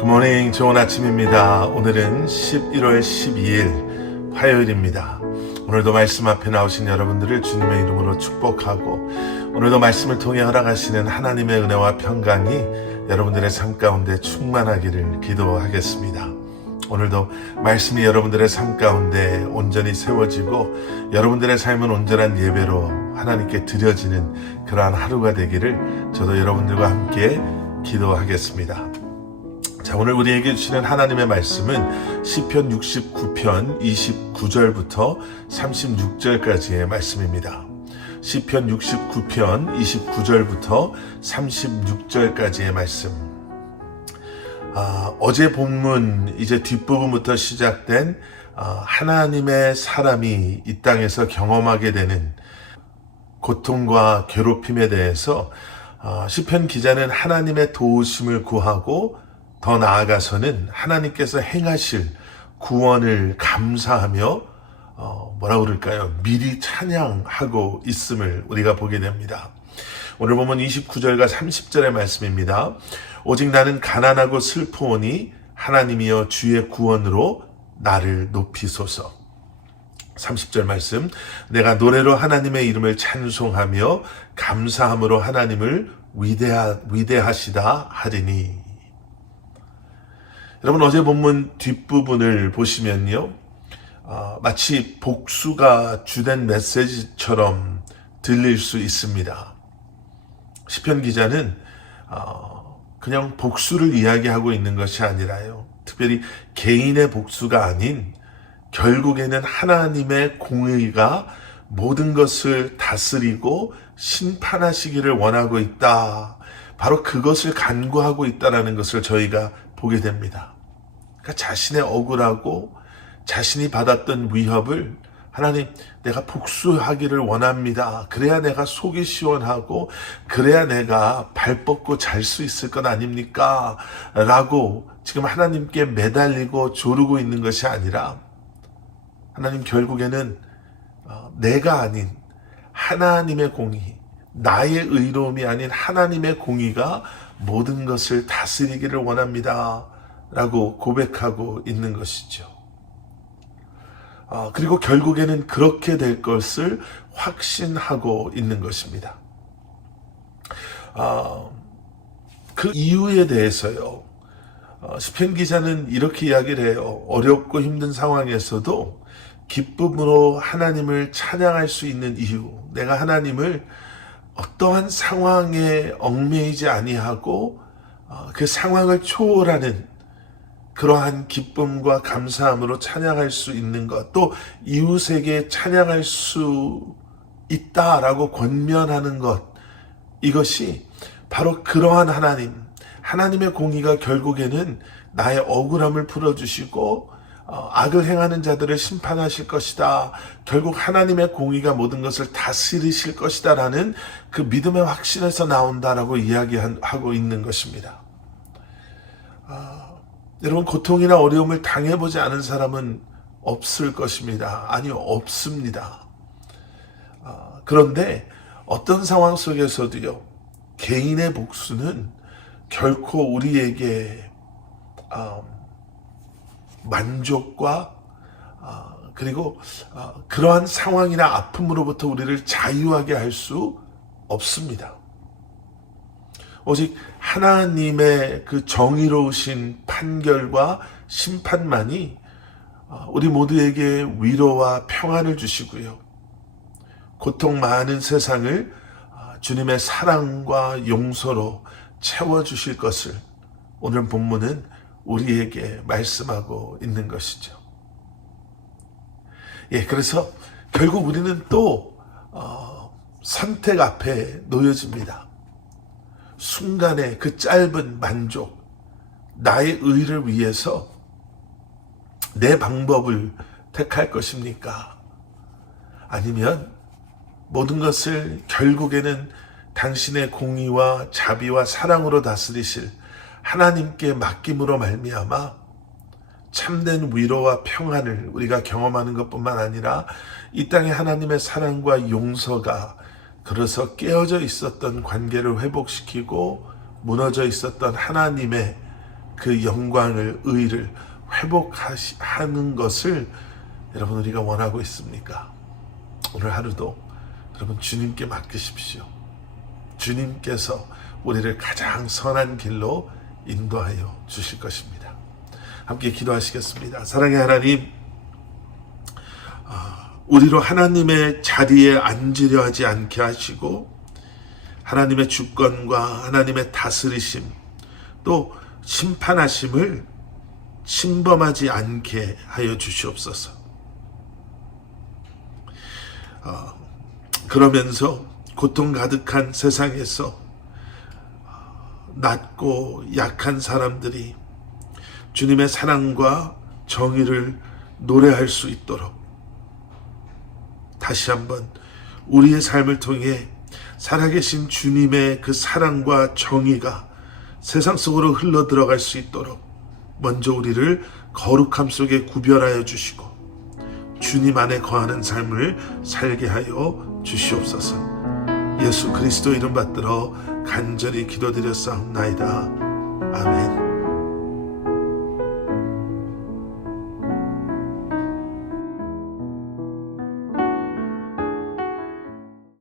굿모닝 좋은 아침입니다. 오늘은 11월 12일 화요일입니다. 오늘도 말씀 앞에 나오신 여러분들을 주님의 이름으로 축복하고 오늘도 말씀을 통해 허락하시는 하나님의 은혜와 평강이 여러분들의 삶 가운데 충만하기를 기도하겠습니다. 오늘도 말씀이 여러분들의 삶 가운데 온전히 세워지고 여러분들의 삶은 온전한 예배로 하나님께 드려지는 그러한 하루가 되기를 저도 여러분들과 함께 기도하겠습니다. 자, 오늘 우리에게 주시는 하나님의 말씀은 시편 69편 29절부터 36절까지의 말씀입니다. 시편 69편 29절부터 36절까지의 말씀. 아, 어제 본문 이제 뒷부분부터 시작된 아, 하나님의 사람이 이 땅에서 경험하게 되는 고통과 괴롭힘에 대해서 아, 시편 기자는 하나님의 도우심을 구하고 더 나아가서는 하나님께서 행하실 구원을 감사하며 어, 뭐라 그럴까요? 미리 찬양하고 있음을 우리가 보게 됩니다. 오늘 보면 29절과 30절의 말씀입니다. 오직 나는 가난하고 슬프오니 하나님이여 주의 구원으로 나를 높이소서. 30절 말씀. 내가 노래로 하나님의 이름을 찬송하며 감사함으로 하나님을 위대하, 위대하시다 하리니. 여러분 어제 본문 뒷부분을 보시면요. 어, 마치 복수가 주된 메시지처럼 들릴 수 있습니다. 시편 기자는 어, 그냥 복수를 이야기하고 있는 것이 아니라요. 특별히 개인의 복수가 아닌 결국에는 하나님의 공의가 모든 것을 다스리고 심판하시기를 원하고 있다. 바로 그것을 간구하고 있다라는 것을 저희가 보게 됩니다. 그러니까 자신의 억울하고 자신이 받았던 위협을 하나님 내가 복수하기를 원합니다. 그래야 내가 속이 시원하고 그래야 내가 발 뻗고 잘 수 있을 것 아닙니까? 라고 지금 하나님께 매달리고 조르고 있는 것이 아니라 하나님 결국에는 어, 내가 아닌 하나님의 공의, 나의 의로움이 아닌 하나님의 공의가 모든 것을 다스리기를 원합니다. 라고 고백하고 있는 것이죠. 아, 그리고 결국에는 그렇게 될 것을 확신하고 있는 것입니다. 아, 그 이유에 대해서요. 어, 시편 기자는 이렇게 이야기를 해요. 어렵고 힘든 상황에서도 기쁨으로 하나님을 찬양할 수 있는 이유. 내가 하나님을 어떠한 상황에 얽매이지 아니하고 어, 그 상황을 초월하는 그러한 기쁨과 감사함으로 찬양할 수 있는 것, 또 이웃에게 찬양할 수 있다라고 권면하는 것, 이것이 바로 그러한 하나님, 하나님의 공의가 결국에는 나의 억울함을 풀어주시고, 어, 악을 행하는 자들을 심판하실 것이다. 결국 하나님의 공의가 모든 것을 다스리실 것이다. 라는 그 믿음의 확신에서 나온다라고 이야기하고 있는 것입니다. 여러분 고통이나 어려움을 당해보지 않은 사람은 없을 것입니다. 아니요, 없습니다. 아, 그런데 어떤 상황 속에서도요, 개인의 복수는 결코 우리에게 아, 만족과 아, 그리고 아, 그러한 상황이나 아픔으로부터 우리를 자유하게 할 수 없습니다. 오직 하나님의 그 정의로우신 판결과 심판만이 어, 우리 모두에게 위로와 평안을 주시고요. 고통 많은 세상을 어, 주님의 사랑과 용서로 채워주실 것을 오늘 본문은 우리에게 말씀하고 있는 것이죠. 예, 그래서 결국 우리는 또 어, 선택 앞에 놓여집니다. 순간의 그 짧은 만족, 나의 의를 위해서 내 방법을 택할 것입니까? 아니면 모든 것을 결국에는 당신의 공의와 자비와 사랑으로 다스리실 하나님께 맡김으로 말미암아 참된 위로와 평안을 우리가 경험하는 것뿐만 아니라 이 땅에 하나님의 사랑과 용서가 그래서 깨어져 있었던 관계를 회복시키고 무너져 있었던 하나님의 그 영광을 의를 회복하는 것을 여러분 우리가 원하고 있습니까? 오늘 하루도 여러분 주님께 맡기십시오. 주님께서 우리를 가장 선한 길로 인도하여 주실 것입니다. 함께 기도하시겠습니다. 사랑의 하나님, 아, 우리로 하나님의 자리에 앉으려 하지 않게 하시고 하나님의 주권과 하나님의 다스리심 또 심판하심을 침범하지 않게 하여 주시옵소서. 어, 그러면서 고통 가득한 세상에서 낮고 약한 사람들이 주님의 사랑과 정의를 노래할 수 있도록 다시 한번 우리의 삶을 통해 살아계신 주님의 그 사랑과 정의가 세상 속으로 흘러 들어갈 수 있도록 먼저 우리를 거룩함 속에 구별하여 주시고 주님 안에 거하는 삶을 살게 하여 주시옵소서. 예수 그리스도 이름 받들어 간절히 기도드렸사옵나이다. 아멘.